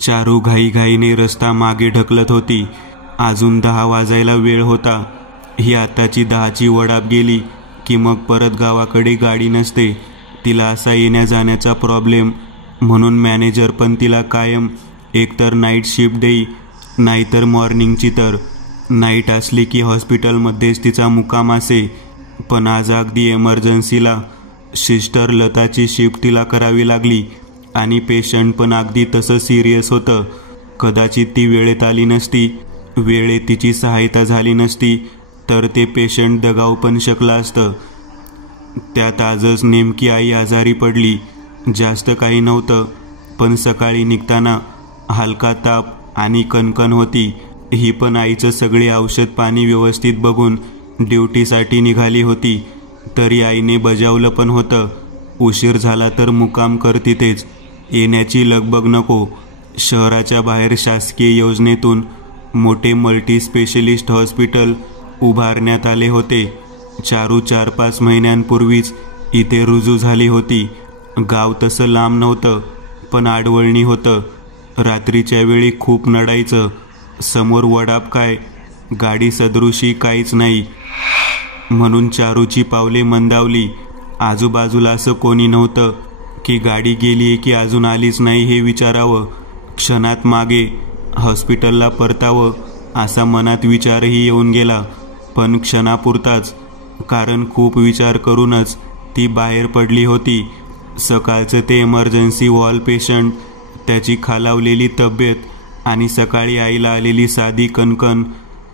चारू घाईघाईने रस्ता मागे ढकलत होती. अजून 10 वाजायला वेळ होता. ही आताची 10ची वडाप गेली की मग परत गावाकडे गाडी नसते. तिला असा येण्या जाण्याचा प्रॉब्लेम, म्हणून मॅनेजर पण तिला कायम एकतर नाईट शिफ्ट देई, नाहीतर मॉर्निंगची. तर नाईट असली की हॉस्पिटलमध्येच तिचा मुक्काम असे. पण आज अगदी एमर्जन्सीला सिस्टर लताची शिफ्ट तिला करावी लागली आणि पेशंट पण अगदी तसं सिरियस होतं. कदाचित ती वेळेत आली नसती, वेळेत तिची सहायता झाली नसती तर ते पेशंट दगावू पण शकलं असतं. त्यात आजच नेमकी आई आजारी पडली. जास्त काही नव्हतं, पण सकाळी निघताना हलका ताप आणि कणकण होती. ही पण आईचं सगळे औषध पाणी व्यवस्थित बघून ड्युटीसाठी निघाली होती. तरी आईने बजावलं पण होतं, उशीर झाला तर मुक्काम कर तिथेच, येण्याची लगबग नको. शहराच्या बाहेर शासकीय योजनेतून मोठे मल्टी स्पेशलिस्ट हॉस्पिटल उभारण्यात आले होते. चारू 4-5 महिन्यांपूर्वीच इथे रुजू झाली होती. गाव तसं लांब नव्हतं, पण आडवळणी होतं. रात्रीच्या वेळी खूप नडायचं. समोर वडाप काय, गाडी सदृशी काहीच नाही. म्हणून चारूची पावले मंदावली. आजूबाजूला असं कोणी नव्हतं की गाडी गेलीये की अजून आलीच नाही हे विचारावं. क्षणात मागे हॉस्पिटलला परतावं असा मनात विचारही येऊन गेला, पण क्षणापुरताच. कारण खूप विचार करूनच ती बाहेर पडली होती. सकाळचं ते इमर्जन्सी वॉल पेशंट, त्याची खालावलेली तब्येत आणि सकाळी आईला आलेली साधी कणकण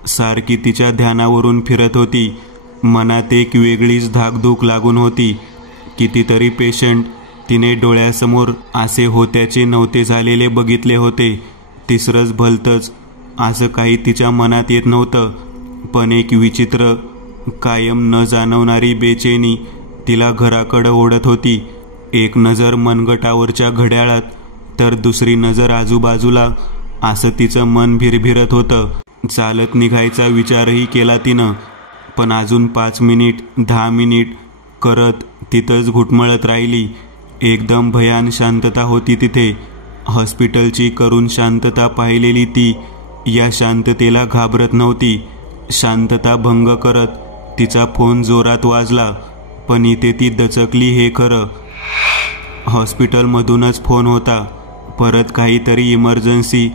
सारखी तिच्या ध्यानावरून फिरत होती. मनात एक वेगळीच धाकधूक लागून होती. कितीतरी पेशंट तिने डोळ्यासमोर असे होत्याचे नव्हते झालेले बघितले होते. तिसरंच भलतंच असं काही तिच्या मनात येत नव्हतं. पण एक विचित्र, कायम न जाणवणारी बेचैनी तिला घराकडं ओढत होती. एक नजर मनगटावरच्या घड्याळात तर दुसरी नजर आजूबाजूला, असं तिचं मन भिरभिरत होतं. चालत निघायचा विचारही केला तिनं, पण अजून 5 मिनिट 10 मिनिट करत तिथंच घुटमळत राहिली. एकदम भयान शांतता होती तिथे. हॉस्पिटलची करून शांतता पाहिलेली ती या शांततेला घाबरत नव्हती. शांतता भंग करत तिचा फोन जोरात वाजला, पण इथे ती दचकली हे खरं. हॉस्पिटलमधूनच फोन होता. परत काहीतरी इमर्जन्सी,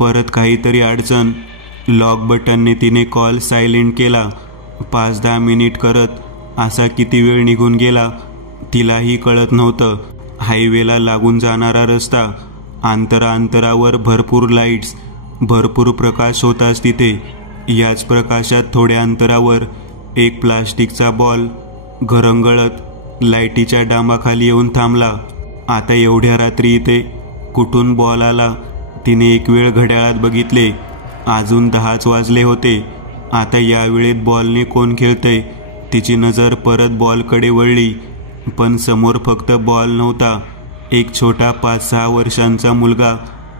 परत काहीतरी अडचण. लॉक बटनने तिने कॉल सायलेंट केला. 5-10 मिनिट करत असा किती वेळ निघून गेला तिलाही कळत नव्हतं. हायवेला लागून जाणारा रस्ता, अंतरावर भरपूर लाईट्स, भरपूर प्रकाश होताच तिथे. याच प्रकाशात थोड्या अंतरावर एक प्लास्टिकचा बॉल घरंगळत लाईटीच्या डांबाखाली येऊन थांबला. आता एवढ्या रात्री इथे कुठून बॉल आला? तिने एक वेळ घड्याळात बघितले. अजून 10च वाजले होते. आता या वेळेत बॉलने कोण खेळतंय? तिची नजर परत बॉलकडे वळली, पण समोर फक्त बॉल नव्हता. एक छोटा 5-6 वर्षांचा मुलगा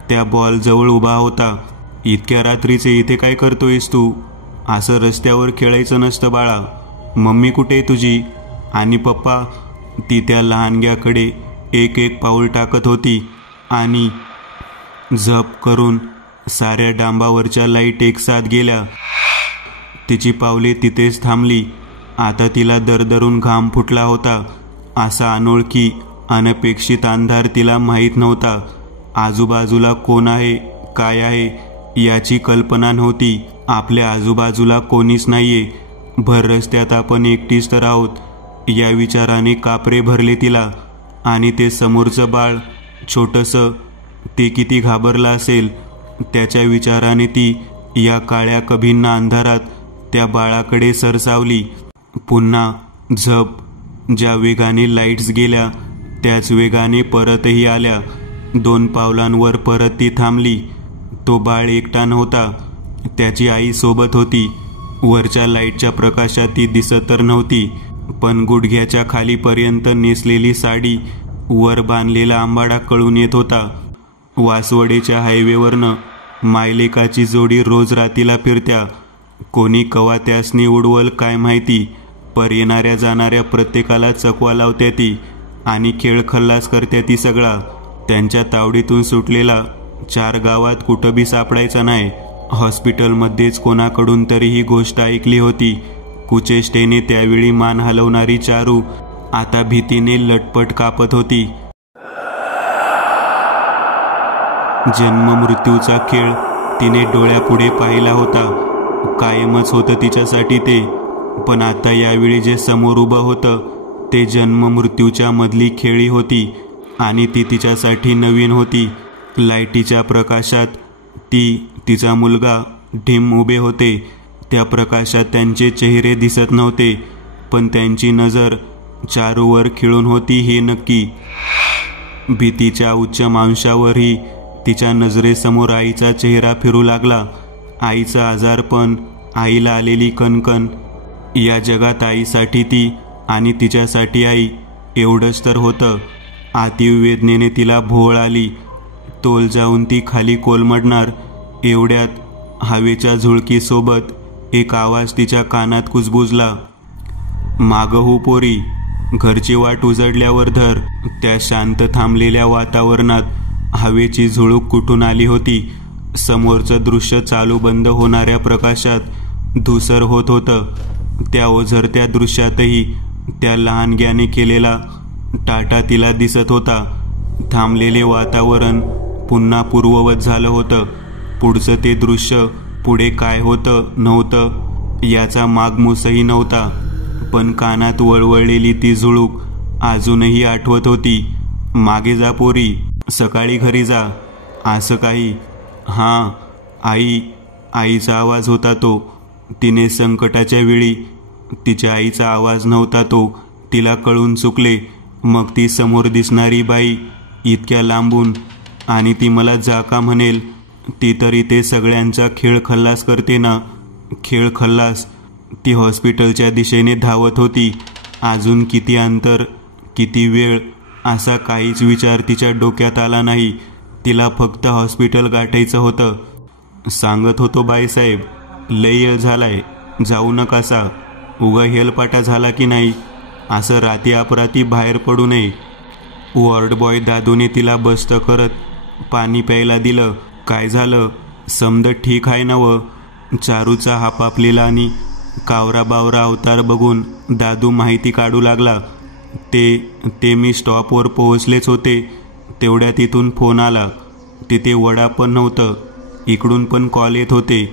त्या बॉलजवळ उभा होता. इतक्या रात्रीचे इथे काय करतोयस तू? असं रस्त्यावर खेळायचं नसतं बाळा. मम्मी कुठे तुझी? आणि पप्पा? ती त्या लहानग्याकडे एक पाऊल टाकत होती आणि झप करून साऱ्या डांबावरच्या लाईट एकसाथ गेल्या. तिची पावले तिथेच थांबली. आता तिला दरदरून घाम फुटला होता. असा अनोळखी अनपेक्षित अंधार तिला माहीत नव्हता. आजूबाजूला कोण आहे, काय आहे याची कल्पना नव्हती. आपल्या आजूबाजूला कोणीच नाहीये. भर रस्त्यात आपण एकटीच तर आहोत या विचाराने कापरे भरले तिला. आणि ते समोरचं बाळ छोटंसं, ते किती घाबरलं असेल त्याच्या विचाराने ती या काळ्या कभिन्न अंधारात त्या बाळाकडे सरसावली. पुन्हा झप. ज्या वेगाने लाईट्स गेल्या त्याच वेगाने परतही आल्या. 2 पावलांवर परत ती थांबली. तो बाळ एकटा नव्हता, त्याची आई सोबत होती. वरच्या लाईटच्या प्रकाशात ती दिसत तर नव्हती, पण गुडघ्याच्या खालीपर्यंत नेसलेली साडी, वर बांधलेला आंबाडा कळून येत होता. वासवडेच्या हायवेवरनं मायलेकाची जोडी रोज रातीला फिरत्या. कोणी कवा त्यासनी उडवल काय माहिती, पर येणाऱ्या जाणाऱ्या प्रत्येकाला चकवा लावत्या ती आणि खेळ खल्लास करत्या ती सगळा. त्यांच्या तावडीतून सुटलेला 4 गावात कुठं बी सापडायचा नाही. हॉस्पिटलमध्येच कोणाकडून तरी ही गोष्ट ऐकली होती. कुचेष्टेने त्यावेळी मान हलवणारी चारू आता भीतीने लटपट कापत होती. जन्म मृत्यूचा खेळ तिने डोळ्यापुढे पाहिला होता. कायमच होतं तिच्यासाठी ते. पण आता यावेळी जे समोर उभं होतं ते जन्म मृत्यूच्या मधली खेळी होती आणि ती तिच्यासाठी नवीन होती. लाईटीच्या प्रकाशात ती, तिचा मुलगा ढिम उभे होते. त्या प्रकाशात त्यांचे चेहरे दिसत नव्हते, पण त्यांची नजर चारूवर खिळून होती हे नक्की. भीतीच्या उच्च मांशावरही तिच्या नजरेसमोर आईचा चेहरा फिरू लागला. आईचं आजारपण, आईला आलेली कणकण. या जगात आईसाठी ती आणि तिच्यासाठी आई एवढंच तर होतं. आतीव वेदनेने तिला भोळ आली. तोल जाऊन ती खाली कोलमडणार एवढ्यात हवेच्या झुळकीसोबत एक आवाज तिच्या कानात कुजबुजला. मागं हो पोरी, घरची वाट उजडल्यावर धर. त्या शांत थांबलेल्या वातावरणात हवेची झुळूक कुठून आली होती. समोरचं दृश्य चालू बंद होणाऱ्या प्रकाशात धुसर होत होतं. त्या ओझरत्या दृश्यातही त्या लहानग्याने केलेला टाटा तिला दिसत होता. थांबलेले वातावरण पुन्हा पूर्ववत झालं होतं. पुढचं ते दृश्य, पुढे काय होतं नव्हतं याचा मागमूसही नव्हता, पण कानात वळवळलेली ती झुळूक अजूनही आठवत होती. मागे जा पोरी, सकाळी घरी जा, असं काही. हां, आई. आईचा आवाज होता तो. तिने संकटाच्या वेळी, तिच्या आईचा आवाज नव्हता तो. तिला कळून चुकले. मग ती समोर दिसणारी बाई इतक्या लांबून, आणि ती मला जा का म्हणेल. ती तर इथे सगळ्यांचा खेळ खल्लास करते ना. खेळ खल्लास. ती हॉस्पिटलच्या दिशेने धावत होती. अजून किती अंतर, किती वेळ, असा काहीच विचार तिच्या डोक्यात आला नाही. तिला फक्त हॉस्पिटल गाठायचं होतं. सांगत होतो बाईसाहेब, लय वेळ झालाय, जाऊ नकासा. उगा हेलपाटा झाला की नाही, असं राती अपराती बाहेर पडू नये. वॉर्ड बॉय दादूने तिला बस्त करत पाणी प्यायला दिलं. काय झालं, समद ठीक आहे नवं. चारूचा हापापलेला आणि कावरा बावरा अवतार बघून दादू माहिती काढू लागला. ते मी स्टॉपवर पोहोचलेच होते. तेवढ्या तिथून फोन आला. तिथे वडा पण नव्हतं. इकडून पण कॉल येत होते.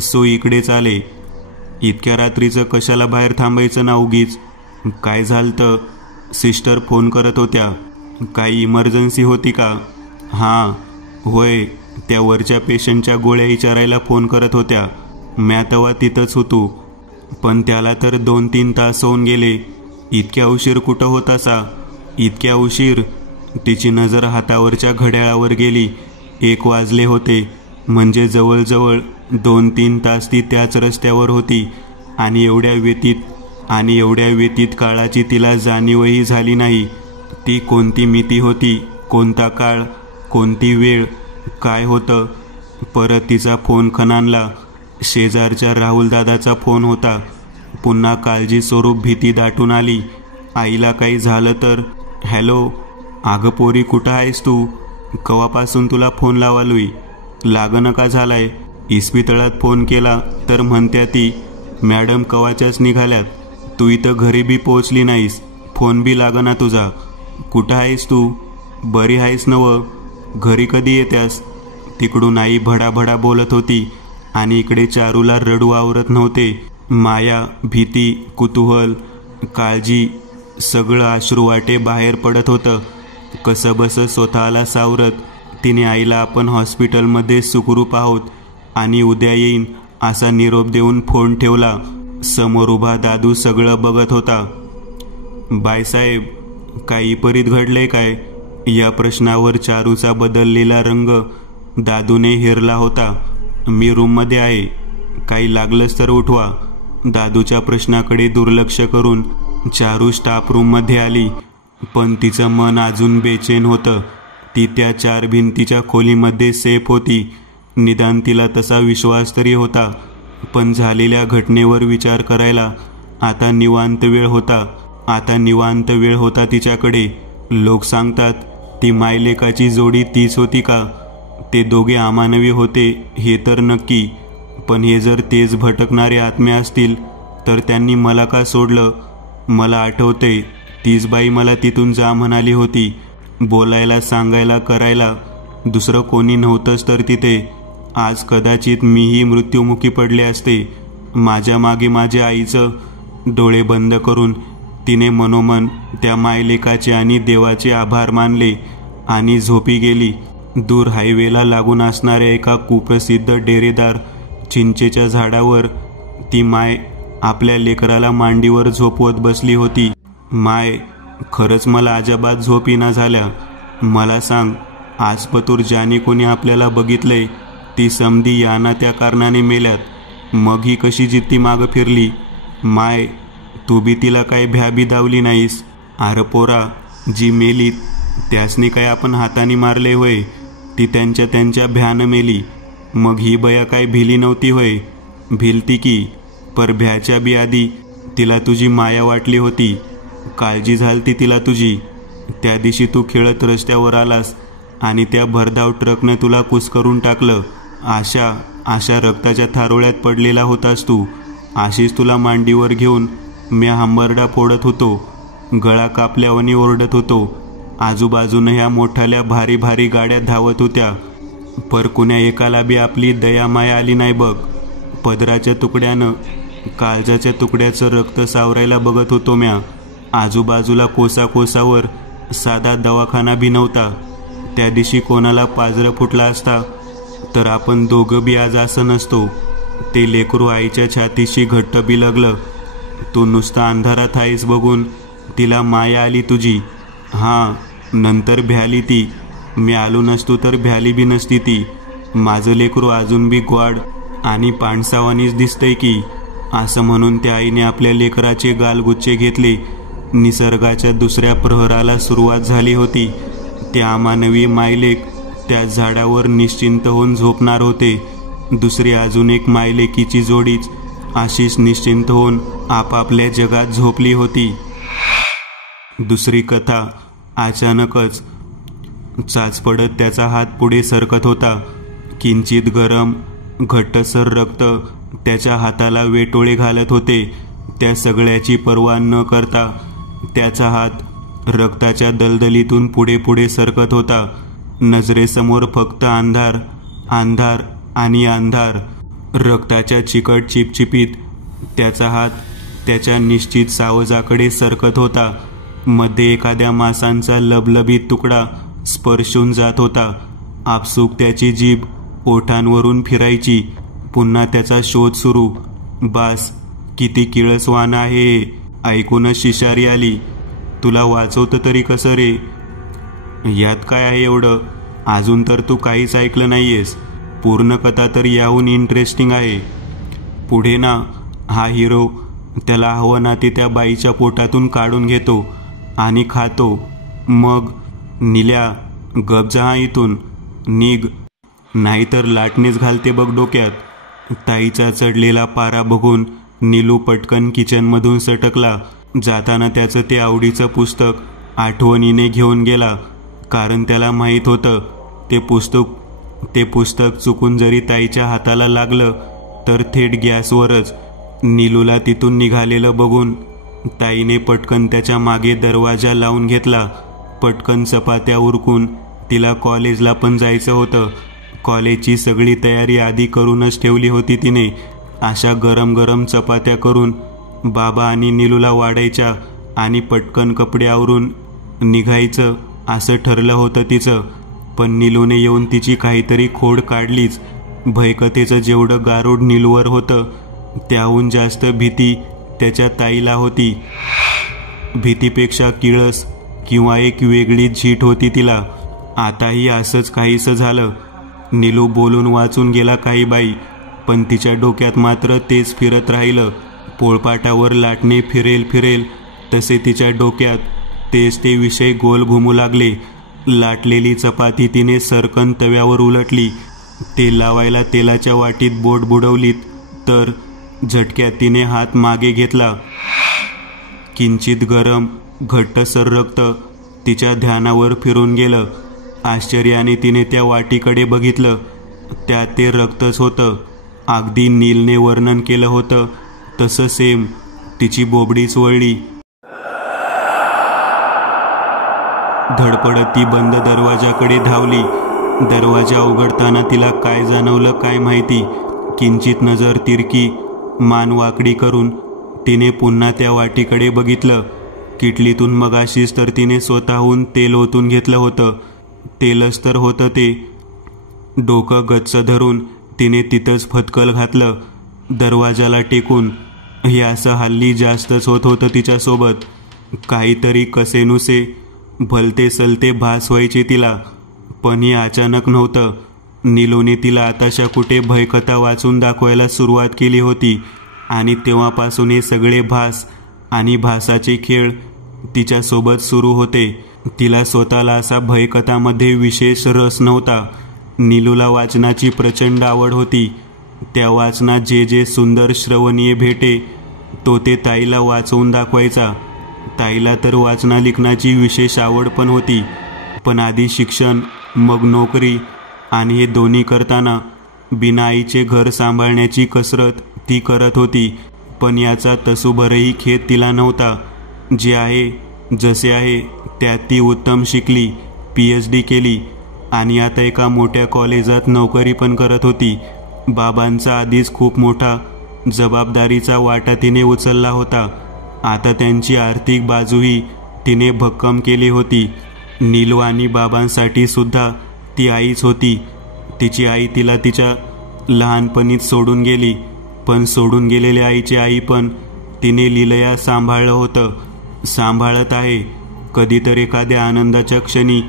सो इकडेच आले. इतक्या रात्रीचं कशाला बाहेर थांबायचं ना उगीच. काय झालतं, सिस्टर फोन करत होत्या. काही इमर्जन्सी होती का? हां, होय, त्या वरच्या पेशंटच्या गोळ्या विचारायला फोन करत होत्या. म्या तेव्हा तिथंच होतो, पण त्याला तर 2-3 तास होऊन गेले. इतक्या उशीर कुठं होतासा? इतक्या उशीर? तिची नजर हातावरच्या घड्याळावर गेली. 1 वाजले होते. म्हणजे जवळजवळ 2-3 तास ती त्याच रस्त्यावर होती. आणि एवढ्या व्यतीत काळाची तिला जाणीवही झाली नाही. ती कोणती मिती होती, कोणता काळ, कोणती वेळ, काय होतं. परत तिचा फोन खणानला. शेजारच्या राहुलदादाचा फोन होता. पुन्हा काळजी स्वरूप भीती दाटून आली. आईला काही झालं तर. हॅलो, अगं पोरी, कुठं आहेस तू? कवापासून तुला फोन लावालोय, लागणं का झालाय? इस्पितळात फोन केला तर म्हणत्या ती मॅडम कवाच्याच निघाल्यात. तू इथं घरी बी पोहोचली नाहीस, फोन बी लागना तुझा. कुठं आहेस तू? बरी आहेस नवं? घरी कधी येत्यास? तिकडून आई भडाभडा बोलत होती आणि इकडे चारूला रडू आवरत नव्हते. माया, भीती, कुतूहल, काळजी, सगळं अश्रुवाटे बाहेर पडत होतं. कसंबसं स्वतःला सावरत तिने आईला आपण हॉस्पिटलमध्ये सुखरूप आहोत आणि उद्या येईन असा निरोप देऊन फोन ठेवला. समोर उभा दादू सगळं बघत होता. बायसाहेब, काही विपरीत घडलंय काय? या प्रश्नावर चारूचा बदललेला रंग दादूने हेरला होता. मी रूममध्ये आहे, काही लागलंच तर उठवा. दादूच्या प्रश्नाकडे दुर्लक्ष करून चारू स्टाफ रूममध्ये आली. पण तिचं मन अजून बेचैन होतं. ती त्या 4 भिंतीच्या खोलीमध्ये सेफ होती. निदान तिला तसा विश्वास तरी होता. पण झालेल्या घटनेवर विचार करायला आता निवांत वेळ होता तिच्याकडे. लोक सांगतात ती मायलेकाची जोडी तीच होती का? ते दोघे अमानवी होते हे तर नक्की, पण हे जर तेच भटकणारे आत्मे असतील तर त्यांनी मला का सोडलं? मला आठवतंय, तीच बाई मला तिथून जा म्हणाली होती. बोलायला, सांगायला, करायला दुसरं कोणी नव्हतंच तर तिथे. आज कदाचित मीही मृत्युमुखी पडले असते. माझ्या मागे माझ्या आईचं. डोळे बंद करून तिने मनोमन त्या मायलेकाचे आणि देवाचे आभार मानले आणि झोपी गेली. दूर हायवेला लागून असणाऱ्या एका कुप्रसिद्ध डेरेदार चिंचेच्या झाडावर ती माय आपल्या लेकराला मांडीवर झोपवत बसली होती. माय, खरंच मला अजाबात झोपीना झाल्या. मला सांग, आजपतूर ज्याने कोणी आपल्याला बघितलंय ती समधी याना त्या कारणाने मेल्यात. मग ही कशी जित्ती मागं फिरली? माय, तू बी तिला काय भ्याबी दावली नाहीस? अरे पोरा, जी मेलीत त्यासनी काय आपण हाताने मारले होय? ती त्यांच्या भ्यानं मेली. मग ही बया काय भिली नव्हती होय? भिलती की, पर भ्याच्या बी आधी तिला तुझी माया वाटली होती. काळजी झालती तिला तुझी. त्या दिवशी तू खेळत रस्त्यावर आलास आणि त्या भरधाव ट्रकनं तुला कुस्करून टाकलं. अशा रक्ताच्या थारोळ्यात पडलेला होतास तू. अशीच तुला मांडीवर घेऊन मी हंबरडा फोडत होतो, गळा कापल्यावानी ओरडत होतो. आजूबाजूनं ह्या मोठाल्या भारी भारी गाड्या धावत होत्या, पर कुण्या एकाला बी आपली दया माया आली नाही बघ. पदराच्या तुकड्यानं काळजाच्या तुकड्याचं रक्त सावरायला बघत होतो म्या. आजूबाजूला कोसाकोसावर साधा दवाखाना बी नव्हता. त्या दिवशी कोणाला पाजरं फुटला असता तर आपण दोघं बी आज असं नसतो. ते लेकरू आईच्या छातीशी घट्ट बिलगलं. तू नुसता अंधारात आहेस बघून तिला माया आली तुझी. हां, नंतर भ्याली ती. मी आलो नसतो तर भ्याली बी नसती ती. माझं लेकरू अजून बी ग्वाड आणि पाणसावानीच दिसतंय की, असं म्हणून त्या आईने आपल्या लेकराचे गालगुच्चे घेतले. निसर्गाच्या दुसऱ्या प्रहराला सुरुवात झाली होती. ते अमानवी मायलेक त्या झाडावर निश्चिंत होऊन झोपणार होते. दुसरी अजून एक मायलेकीची जोडीच अशीच निश्चिंत होऊन आपापल्या जगात झोपली होती. दुसरी कथा. अचानकच चाच पडत त्याचा हात पुढे सरकत होता. किंचित गरम घट्टसर रक्त त्याच्या हाताला वेटोळे घालत होते. त्या सगळ्याची पर्वा न करता त्याचा हात रक्ताच्या दलदलीतून पुढे पुढे सरकत होता. नजरेसमोर फक्त अंधार, अंधार आणि अंधार. रक्ताच्या चिकट चिपचिपीत त्याचा हात त्याच्या निश्चित सावजाकडे सरकत होता. मध्ये एखाद्या मांसाचा लबलबीत तुकडा स्पर्शून जात होता. आपसूक त्याची जीभ ओठांवरून फिरायची. पुन्हा त्याचा शोध सुरू. बास, किती किळसवान आहे. ऐकूनच शिशारी आली. तुला वाचवतं तरी कसं रे? यात काय आहे एवढं? अजून तर तू काहीच ऐकलं नाहीयेस. पूर्ण कथा तर याहून इंटरेस्टिंग आहे. पुढे ना, हा हिरो त्याला हवं ना ते त्या बाईच्या पोटातून काढून घेतो आणि खातो. मग निल्या, गप जा इथून, निघ, नाहीतर लाटणेच घालते बघ डोक्यात. ताईचा चढलेला पारा बघून नीलू पटकन किचनमधून सटकला. जाताना त्याचं ते आवडीचं पुस्तक आठवणीने घेऊन गेला, कारण त्याला माहीत होतं ते पुस्तक चुकून जरी ताईच्या हाताला लागलं तर थेट गॅसवरच. नीलूला तिथून निघालेलं बघून ताईने पटकन त्याच्या मागे दरवाजा लावून घेतला. पटकन चपात्या उरकून तिला कॉलेजला पण जायचं होतं. कॉलेजची सगळी तयारी आधी करूनच ठेवली होती तिने. अशा गरम गरम चपात्या करून बाबा आणि नीलूला वाढायच्या आणि पटकन कपडे आवरून निघायचं असं ठरलं होतं तिचं. पण नीलूने येऊन तिची काहीतरी खोड काढलीच. भयकथेचं जेवढं गारूड नीलूवर होतं त्याहून जास्त भीती त्याच्या ताईला होती. भीतीपेक्षा किळस किंवा एक वेगळी झीट होती तिला. आताही असंच काहीसं झालं. नीलू बोलून वाचून गेला काही बाई, पण तिच्या डोक्यात मात्र तेच फिरत राहिलं. पोळपाटावर लाटणे फिरेल तसे तिच्या डोक्यात तेच ते विषय गोल घुमू लागले. लाटलेली चपाती तिने सरकन तव्यावर उलटली. तेल लावायला तेलाच्या वाटीत बोट बुडवलीत तर झटक्यात तिने हात मागे घेतला. किंचित गरम घट्टसर रक्त तिच्या ध्यानावर फिरून गेलं. आश्चर्याने तिने त्या वाटीकडे बघितलं. त्यात ते रक्तच होतं. अगदी नीलने वर्णन केलं होतं तसं सेम. तिची बोबडीच वळली. धडपडत ती बंद दरवाजाकडे धावली. दरवाजा उघडताना तिला काय जाणवलं काय माहिती. किंचित नजर तिरकी, मान वाकडी करून तिने पुन्हा त्या वाटीकडे बघितलं. किटलीतून मगाशीच तर तिने स्वतःहून तेल ओतून घेतलं होतं. तेलच तर होतं ते. डोकं गच्च धरून तिने तिथंच फटकल घातलं, दरवाजाला टेकून. हे असं हल्ली जास्तच होत होतं तिच्यासोबत. काहीतरी कसेनुसे भलते सलते भास व्हायचे तिला. पण हे अचानक नव्हतं. नीलूने तिला आताशा कुठे भयकथा वाचून दाखवायला सुरुवात केली होती आणि तेव्हापासून हे सगळे भास आणि भासाचे खेळ तिच्यासोबत सुरू होते. तिला स्वतःला असा भयकथामध्ये विशेष रस नव्हता. नीलूला वाचनाची प्रचंड आवड होती. त्या वाचनात जे जे सुंदर श्रवणीय भेटे तो ते ताईला वाचवून दाखवायचा. ताईला तर वाचना लिखनाची विशेष आवड पण होती. पण आधी शिक्षण, मग नोकरी आणि हे दोन्ही करताना बिना आईचे घर सांभाळण्याची कसरत ती करत होती. पण याचा तसूभरही खेद तिला नव्हता. जे आहे जसे आहे त्यात ती उत्तम शिकली, PhD केली आणि आता एका मोठ्या कॉलेजात नोकरी पण करत होती. बाबांचा आधीच खूप मोठा जबाबदारीचा वाटा तिने उचलला होता. आता त्यांची आर्थिक बाजूही तिने भक्कम केली होती. नीलू आणि बाबांसाठी सुद्धा ती आईच होती. तिची आई तिला तिच्या लहानपणीच सोडून गेली. पण सोडून गेलेल्या आईची आई पण तिने लीलया सांभाळलं होतं, सांभाळत आहे. कधीतरी एखाद्या आनंदाच्या क्षणी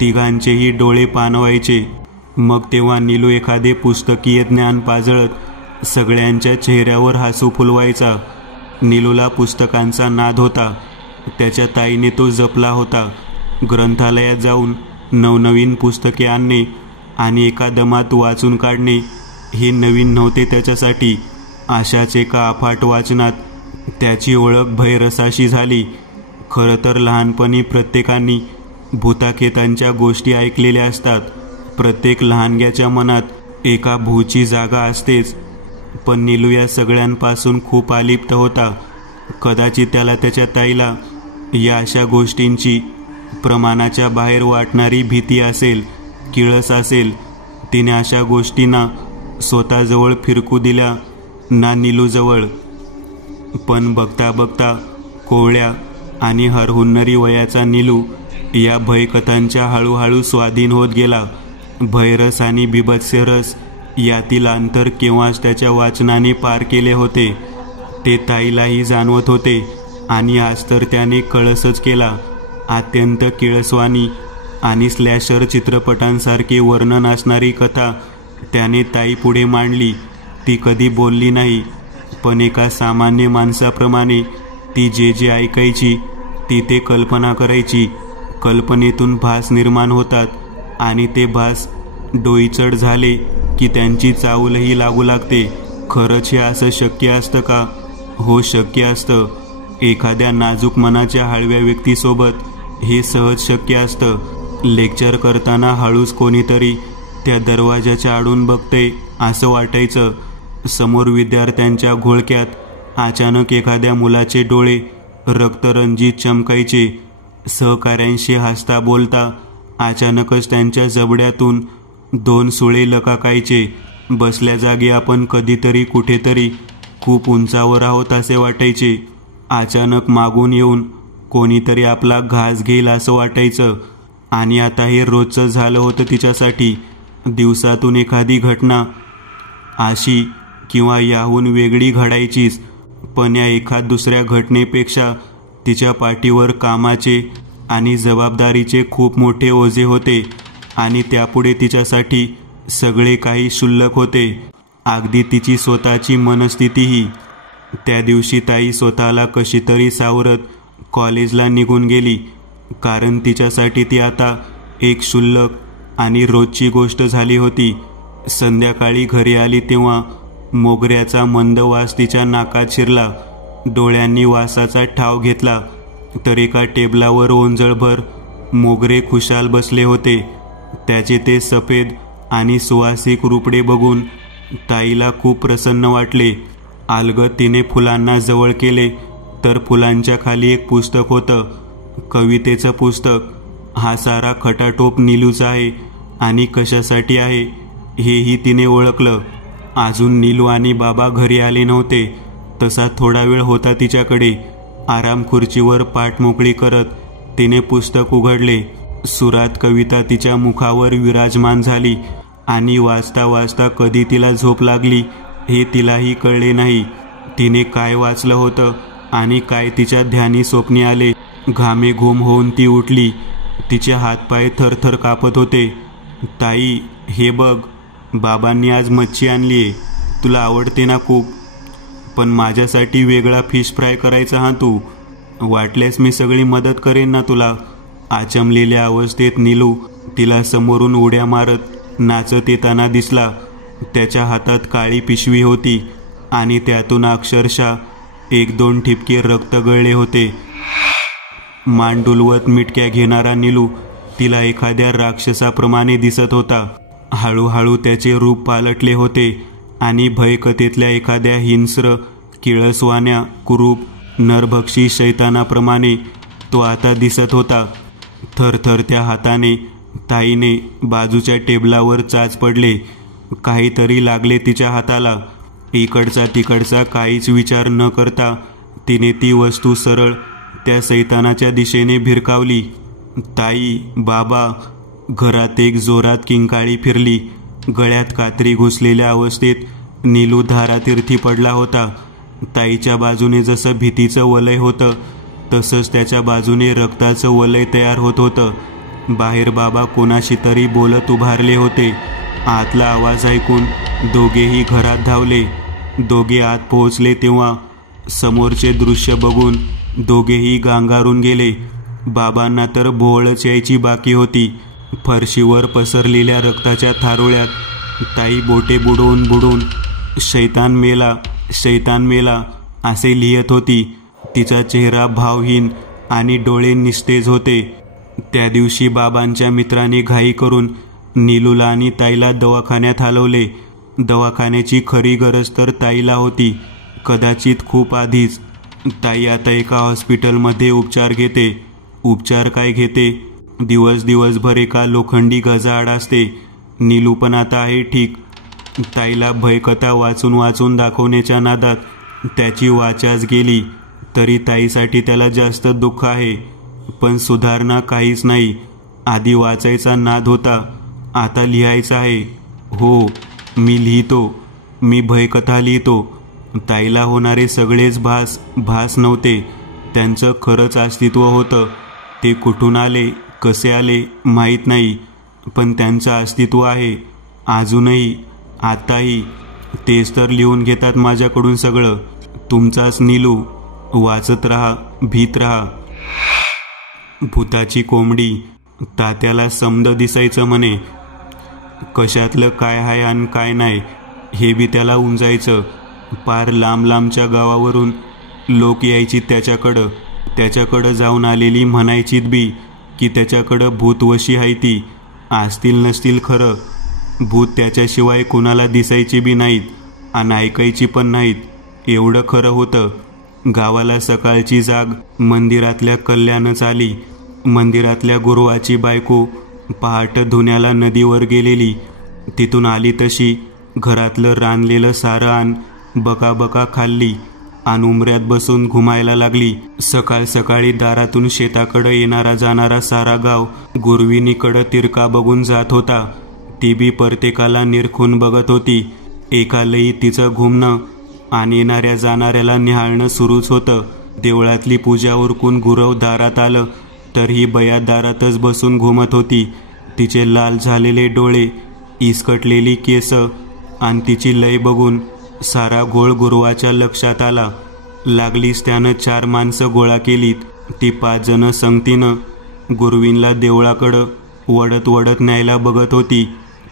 तिघांचेही डोळे पाणवायचे. मग तेव्हा नीलू एखादे पुस्तकीय ज्ञान पाजळत सगळ्यांच्या चेहऱ्यावर हसू फुलवायचा. नीलूला पुस्तकांचा नाद होता. त्याच्या ताईने तो जपला होता. ग्रंथालयात जाऊन नवनवीन पुस्तके आणणे आणि एका दमात वाचून काढणे हे नवीन नव्हते त्याच्यासाठी. अशाच एका अफाट वाचनात त्याची ओळख भयरसाशी झाली. खरं तर लहानपणी प्रत्येकाने भूताखेतांच्या गोष्टी ऐकलेल्या असतात. प्रत्येक लहानग्याच्या मनात एका भूची जागा असतेच. पण नीलू या सगळ्यांपासून खूप अलिप्त होता. कदाचित त्याला त्याच्या ताईला या अशा गोष्टींची प्रमाणाच्या बाहेर वाटणारी भीती असेल, किळस असेल. तिने अशा गोष्टींना स्वतःजवळ फिरकू दिल्या ना नीलूजवळ. पण बघता बघता कोवळ्या आणि हरहुन्नरी वयाचा नीलू या भयकथांच्या हळूहळू स्वाधीन होत गेला. भयरस आणि बिभत्सरस यातील अंतर केव्हाच त्याच्या वाचनाने पार केले होते. ते ताईलाही जाणवत होते आणि आज तर त्याने कळसच केला. अत्यंत किळसवाणी आणि स्लॅशर चित्रपटांसारखे वर्णन असणारी कथा त्याने ताईपुढे मांडली. ती कधी बोलली नाही, पण एका सामान्य माणसाप्रमाणे ती जे जे ऐकायची ती ते कल्पना करायची. कल्पनेतून भास निर्माण होतात आणि ते भास डोईचढ झाले की त्यांची चावलही लागू लागते. खरंच हे असं शक्य असतं का? हो, शक्य असतं. एखाद्या नाजूक मनाच्या हळव्या व्यक्तीसोबत हे सहज शक्य असतं. लेक्चर करताना हळूच कोणीतरी त्या दरवाजाच्या आडून बघते असं वाटायचं. समोर विद्यार्थ्यांच्या घोळक्यात अचानक एखाद्या मुलाचे डोळे रक्तरंजित चमकायचे. सहकाऱ्यांशी हसता बोलता अचानकच त्यांच्या जबड्यातून 2 सुळे लकाकायचे. बसल्या जागी आपण कधीतरी कुठेतरी खूप उंचावर आहोत असे वाटायचे. अचानक मागून येऊन कोणीतरी आपला घास घेईल असं वाटायचं. आणि आता हे रोजचं झालं होतं तिच्यासाठी. दिवसातून एखादी घटना अशी किंवा याहून वेगळी घडायचीच. पण या एखाद दुसऱ्या घटनेपेक्षा तिच्या पाठीवर कामाचे आणि जबाबदारीचे खूप मोठे ओझे होते आणि त्यापुढे तिच्यासाठी सगळे काही क्षुल्लक होते, अगदी तिची स्वतःची मनस्थितीही. त्या दिवशी ताई स्वतःला कशीतरी सावरत कॉलेजला निघून गेली, कारण तिच्यासाठी ती आता एक क्षुल्लक आणि रोजची गोष्ट झाली होती. संध्याकाळी घरी आली तेव्हा मोगऱ्याचा मंद वास तिच्या नाकात शिरला. डोळ्यांनी वासाचा ठाव घेतला तर एका टेबलावर ओंजळभर मोगरे खुशाल बसले होते. त्याचे ते सफेद आणि सुवासिक रुपडे बघून ताईला खूप प्रसन्न वाटले. अलगद तिने फुलांना जवळ केले तर फुलांच्या खाली एक पुस्तक होतं, कवितेचं पुस्तक. हा सारा खटाटोप नीलूचा आहे आणि कशासाठी आहे हेही तिने ओळखलं. अजून नीलू आणि बाबा घरी आले नव्हते. तसा थोडा वेळ होता तिच्याकडे. आराम खुर्चीवर पाठ मोकळी करत तिने पुस्तक उघडले. सुरात कविता तिच्या मुखावर विराजमान झाली आणि वाचता वाचता कधी तिला झोप लागली हे तिलाही कळले नाही. तिने काय वाचलं होतं आणि काय तिच्या ध्यानी स्वप्नी आले. घामेघूम होऊन ती उठली. तिचे हातपाय थरथर कापत होते. ताई, हे बघ, बाबांनी आज मच्छी आणलीये. तुला आवडते ना खूप? पण माझ्यासाठी वेगळा फिश फ्राय करायचा हा तू. वाटल्यास मी सगळी मदत करेन ना तुला. आचमलेल्या अवस्थेत नीलू तिला समोरून उड्या मारत नाचत येताना दिसला. त्याच्या हातात काळी पिशवी होती आणि त्यातून अक्षरशः 1-2 ठिपके रक्त गळले होते. मान डुलवत मिटक्या घेणारा नीलू तिला एखाद्या राक्षसाप्रमाणे दिसत होता. हळूहळू त्याचे रूप पालटले होते आणि भयकथेतल्या एखाद्या हिंस्र, किळसवाण्या, कुरूप, नरभक्षी शैतानाप्रमाणे तो आता दिसत होता. थरथरत्या हाताने ताईने बाजूच्या टेबलावर चाच पडले. काहीतरी लागले तिच्या हाताला. इकडचा तिकडचा काहीच विचार न करता तिने ती वस्तू सरळ त्या शैतानाच्या दिशेने भिरकावली. ताई, बाबा. घरात एक जोरात किंकाळी फिरली. गळ्यात कात्री घुसलेल्या अवस्थेत नीलू धारातीर्थी पडला होता. ताईच्या बाजूने जसं भीतीचं वलय होतं तसंच त्याच्या बाजूने रक्ताचं वलय तयार होत होतं. बाहेर बाबा कोणाशी तरी बोलत उभारले होते. आतला आवाज ऐकून दोघेही घरात धावले. दोघे आत पोहोचले तेव्हा समोरचे दृश्य बघून दोघेही गांगारून गेले. बाबांना तर भोवळच यायची बाकी होती. फरशीवर पसरलेल्या रक्ताच्या थारोळ्यात ताई बोटे बुडवून बुडवून शैतान मेला, शैतान मेला असे लिहित होती. तिचा चेहरा भावहीन आणि डोळे निस्तेज होते. त्या दिवशी बाबांच्या मित्राने घाई करून नीलूला आणि ताईला दवाखान्यात हलवले. दवाखान्याची खरी गरज तर ताईला होती, कदाचित खूप आधीच. ताई आता एका हॉस्पिटलमध्ये उपचार घेते. उपचार काय घेते? दिवसभर एका लोखंडी गजाआड असते. नीलू पण आता आहे ठीक. ताईला भयकथा वाचून वाचून दाखवण्याच्या नादात त्याची वाचाच गेली. तरी ताईसाठी त्याला जास्त दुःख आहे. पण सुधारणा काहीच नाही. आधी वाचायचा नाद होता, आता लिहायचा आहे. हो, मी लिहितो. मी भयकथा लिहितो. ताईला होणारे सगळेच भास नव्हते. त्यांचं खरंच अस्तित्व होतं. ते कुठून आले, कसे आले माहीत नाही, पण त्यांचं अस्तित्व आहे अजूनही, आताही. तेच तर लिहून घेतात माझ्याकडून सगळं. तुमचाच नीलू. वाचत राहा, भीत राहा. भूताची कोंबडी. तात्याला समद दिसायचं म्हणे. कशातलं काय आहे आणि काय नाही हे बी त्याला उंजायचं. पार लांब लांबच्या गावावरून लोक यायची त्याच्याकडं जाऊन आलेली म्हणायचीत बी की त्याच्याकडं भूतवशी आहे ती. असतील नसतील खरं. भूत त्याच्याशिवाय कोणाला दिसायची बी नाहीत आणि ऐकायची पण नाहीत, एवढं खरं होतं. गावाला सकाळची जाग मंदिरातल्या कल्याणच आली. मंदिरातल्या गुरुवाची बायको पहाट धुण्याला नदीवर गेलेली. तिथून आली तशी घरातलं रांधलेलं सारं आण बका खाल्ली आणि उमऱ्यात बसून घुमायला लागली. सकाळ सकाळी दारातून शेताकडं येणारा जाणारा सारा गाव गुरविनीकडं तिरका बघून जात होता. ती बी प्रत्येकाला निरखून बघत होती. एका लई तिचं घुमणं आणि येणाऱ्या जाणाऱ्याला निहाळणं सुरूच होतं. देवळातली पूजा उरकून गुरव दारात आलं तर ही बया दारातच बसून घुमत होती. तिचे लाल झालेले डोळे, इसकटलेली केस आणि तिची लय बघून सारा घोळ गुरुवाच्या लक्षात आला. लागलीच त्यानं 4 माणसं गोळा केलीत. ती 5 जण संगतीनं गुरुवींला देवळाकडं वडत न्यायला बघत होती.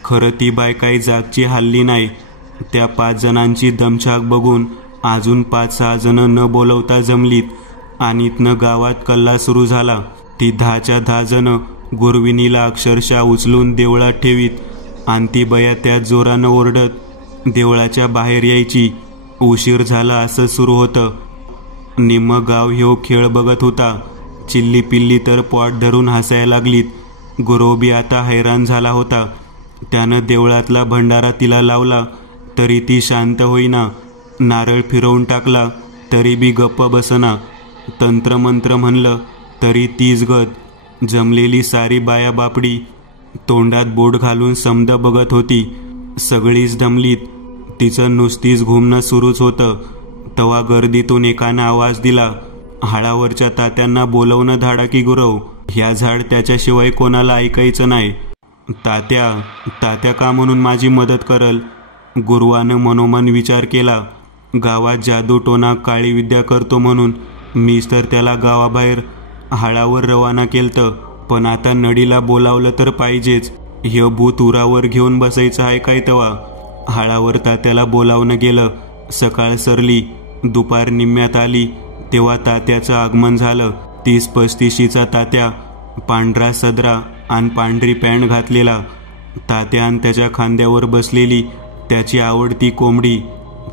खरं ती बाय काही जागची हल्ली नाही. त्या 5 जणांची दमछाक बघून अजून 5-6 जण न बोलवता जमलीत आणि इथनं गावात कल्ला सुरू झाला. ती 10च्या 10 जण गुरविणीला अक्षरशः उचलून देवळात ठेवीत आणि ती बया त्यात जोरानं ओरडत देवळाच्या बाहेर यायची. उशीर झाला असं सुरू होतं. निम्म गाव ह्यो खेळ बघत होता. चिल्ली पिल्ली तर पोट धरून हसायला लागलीत. गुरोबी आता हैराण झाला होता. त्यानं देवळातला भंडारा तिला लावला तरी ती शांत होईना. नारळ फिरवून टाकला तरी बी गप्प बसना. तंत्रमंत्र म्हणलं तरी तीच गत. जमलेली सारी बाया बापडी तोंडात बोट घालून समद बघत होती. सगळीच दमलीत. तिचं नुसतीच घुमणं सुरूच होतं. तवा गर्दीतून एकानं आवाज दिला, हाळावरच्या तात्यांना बोलवणं धाडा की गुरव. ह्या झाड त्याच्याशिवाय कोणाला ऐकायचं नाही. तात्या तात्या का म्हणून माझी मदत करल. गुरुवानं मनोमन विचार केला. गावात जादूटोना काळी विद्या करतो म्हणून मीच तर त्याला गावाबाहेर हाळावर रवाना केलतं. पण आता नडीला बोलावलं तर पाहिजेच. हे भूत उरावर घेऊन बसायचं आहे काय तवा. हाळावर तात्याला बोलावणं गेलं. सकाळ सरली. दुपार निम्म्यात आली तेव्हा तात्याचं आगमन झालं. 30-35चा तात्या, पांढरा सदरा आणि पांढरी पॅन्ट घातलेला. तात्या आणि त्याच्या खांद्यावर बसलेली त्याची आवडती कोंबडी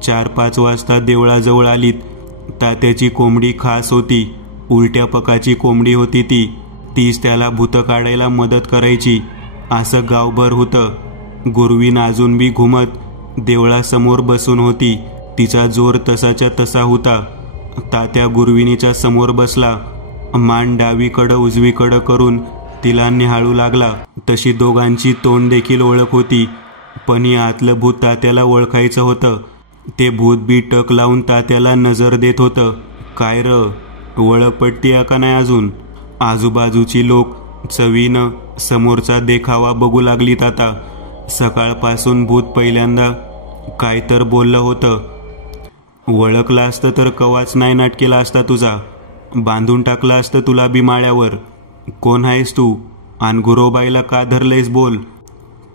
4-5 वाजता देवळाजवळ आलीत. तात्याची कोंबडी खास होती. उलट्या पकाची कोंबडी होती ती. तीच त्याला भूत काढायला मदत करायची असं गावभर होतं. गुरवीन अजून बी घुमत देवळासमोर बसून होती. तिचा जोर तसाच्या तसा होता. तात्या गुरविनीच्या समोर बसला. मान डावीकडं उजवीकडं करून तिला निहाळू लागला. तशी दोघांची तोंड देखील ओळख होती. पण हे आतलं भूत तात्याला ओळखायचं होतं. ते भूत बी टक लावून तात्याला नजर देत होतं. काय र, ओळख पटतीया का नाही अजून. आजूबाजूची लोक चवीनं समोरचा देखावा बघू लागलीत आता. सकाळपासून भूत पहिल्यांदा काय तर बोललं होतं. ओळखला असतं तर कवाच नाही नाट केला असता तुझा. बांधून टाकलं असतं तुला बी माळ्यावर. कोण आहेस तू आणि गुरोबाईला का धरलेस बोल.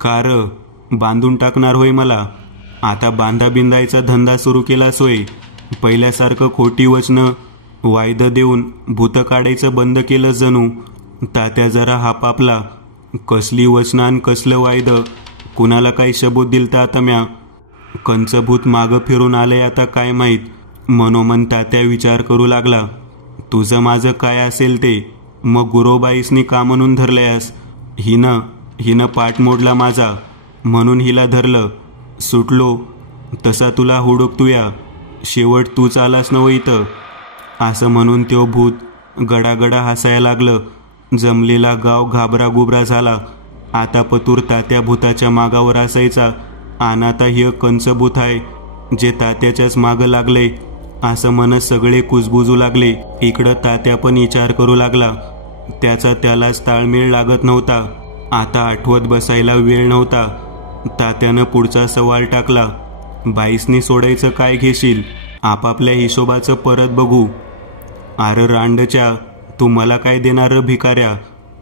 का र, बांधून टाकणार होय मला. आता बांधा बिंदायचा धंदा सुरू केला सोय. पहिल्यासारखं खोटी वचनं वायदं देऊन भूत काढायचं बंद केलं जणू. तात्या जरा हापापला. कसली वचनं आणि कसलं वायदं. कुणाला काही शबूत दिलता आता म्या. कंचभूत मागं फिरून आलंय आता काय माहीत. मनोमन तात्या विचार करू लागला. तुझं माझं काय असेल ते. मग गुरोबाईसनी का म्हणून धरलंयस. हिनं पाठ मोडला माझा म्हणून हिला धरलं. सुटलो तसा तुला हुडकतूया. शेवट तूच आलास नव इथं. असं म्हणून त्यो भूत गडागडा हसायला लागलं. जमलेला गाव घाबरा गुबरा झाला. आता पतूर तात्या भूताच्या मागावर असायचा आणि आता हे कंचभूत आहे जे तात्याच्याच मागं लागले असं म्हणत सगळे कुजबुजू लागले. इकडं तात्या पण विचार करू लागला. त्याचा त्यालाच ताळमेळ लागत नव्हता. आता आठवत बसायला वेळ नव्हता. तात्यानं पुढचा सवाल टाकला. बाईसनी सोडायचं काय घेशील. आपापल्या हिशोबाचं परत बघू. अरे रांडच्या, तू मला काय देणार भिकाऱ्या.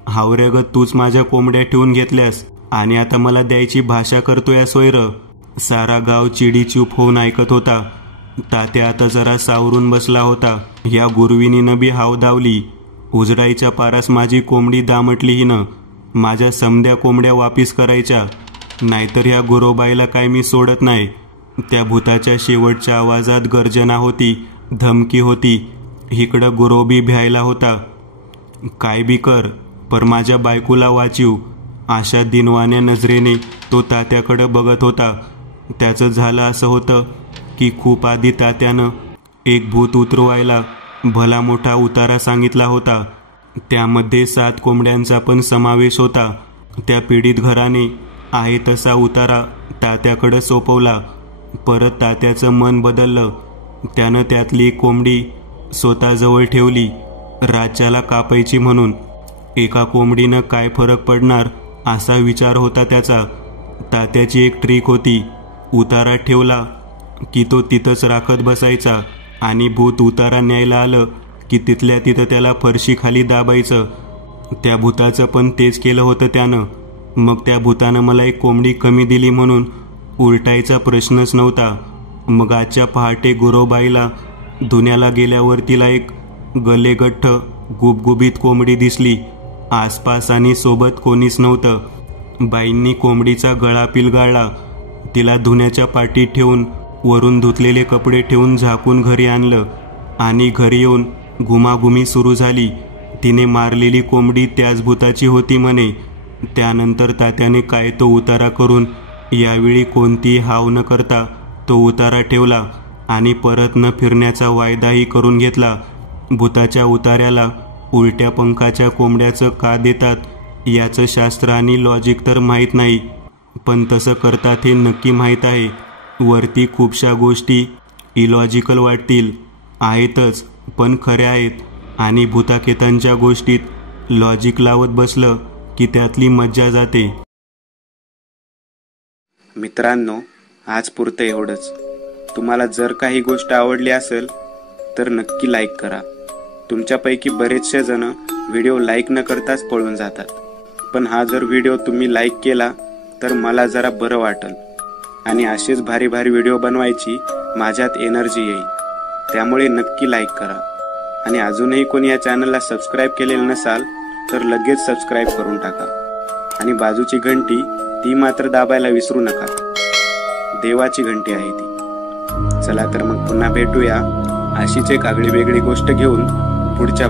हावऱ्यागत तूच माझ्या कोंबड्या ठेवून घेतल्यास आणि आता मला द्यायची भाषा करतोय सोयर. सारा गाव चिडी चूप होऊन ऐकत होता. तात्या आता जरा सावरून बसला होता. या गुरविनीनं बी हाव दावली. उजडायच्या पारास माझी कोंबडी दामटली हिनं. माझ्या समद्या कोंबड्या वापिस करायच्या नाहीतर ह्या गुरोबाईला काय मी सोडत नाही. त्या भूताच्या शेवटच्या आवाजात गर्जना होती, धमकी होती. इकडं गुरोबी भ्यायला होता. काय बी कर पर माझ्या बायकोला वाचीव. अशा दिनवान्या नजरेने तो तात्याकडं बघत होता. त्याचं झालं असं होतं की खूप आधी तात्यानं एक भूत उतरवायला भला मोठा उतारा सांगितला होता. त्यामध्ये 7 कोंबड्यांचा पण समावेश होता. त्या पीडित घराने आहे तसा उतारा तात्याकडं सोपवला. परत तात्याचं मन बदललं. त्यानं त्यातली एक कोंबडी स्वतःजवळ ठेवली, राज्याला कापायची म्हणून. एका कोंबडीनं काय फरक पडणार असा विचार होता त्याचा. तात्याची एक ट्रिक होती. उतारा ठेवला की तो तिथंच राखत बसायचा आणि भूत उतारा न्यायला आलं की तिथल्या तिथं त्याला फरशीखाली दाबायचं. त्या भूताचं पण तेच केलं होतं त्यानं. मग त्या भूतानं मला एक कोंबडी कमी दिली म्हणून उलटायचा प्रश्नच नव्हता. मग आजच्या पहाटे गुरोबाईला धुण्याला गेल्यावर तिला एक गलेगठ्ठ गुबगुबीत कोंबडी दिसली. आसपास आणि सोबत कोणीच नव्हतं. बाईंनी कोंबडीचा गळा पिलगाळला, तिला धुण्याच्या पाटीत ठेवून वरून धुतलेले कपडे ठेवून झाकून घरी आणलं आणि घरी येऊन घुमाघुमी सुरू झाली. तिने मारलेली कोंबडी त्याच भूताची होती म्हणे. त्यानंतर तात्याने काय तो उतारा करून यावेळी कोणतीही हाव न करता तो उतारा ठेवला आणि परत न फिरण्याचा वायदाही करून घेतला. भूताच्या उतार्याला उलट्या पंखाच्या कोंबड्याचं का देतात याचं शास्त्र आणि लॉजिक तर माहीत नाही, पण तसं करतात हे नक्की माहीत आहे. वरती खूपशा गोष्टी इलॉजिकल वाटतील, आहेतच पण खऱ्या आहेत. आणि भूताकेतांच्या गोष्टीत लॉजिक लावत बसलं की त्यातली मज्जा जाते. मित्रांनो, आज पुरतं एवढंच. तुम्हाला जर काही गोष्ट आवडली असेल तर नक्की लाईक करा. तुमच्यापैकी बरेचसे जण व्हिडिओ लाईक न करताच पळून जातात, पण हा जर व्हिडिओ तुम्ही लाईक केला तर मला जरा बरं वाटेल आणि असेच भारी भारी व्हिडिओ बनवायची माझ्यात एनर्जी येईल. त्यामुळे नक्की लाईक करा. आणि अजूनही कोणी या चॅनलला सबस्क्राईब केलेलं नसाल तर लगेच सबस्क्राईब करून टाका. आणि बाजूची घंटी ती मात्र दाबायला विसरू नका. देवाची घंटी आहे ती. चला तर मग पुन्हा भेटूया अशीच एक आगळी वेगळी गोष्ट घेऊन पुढच्या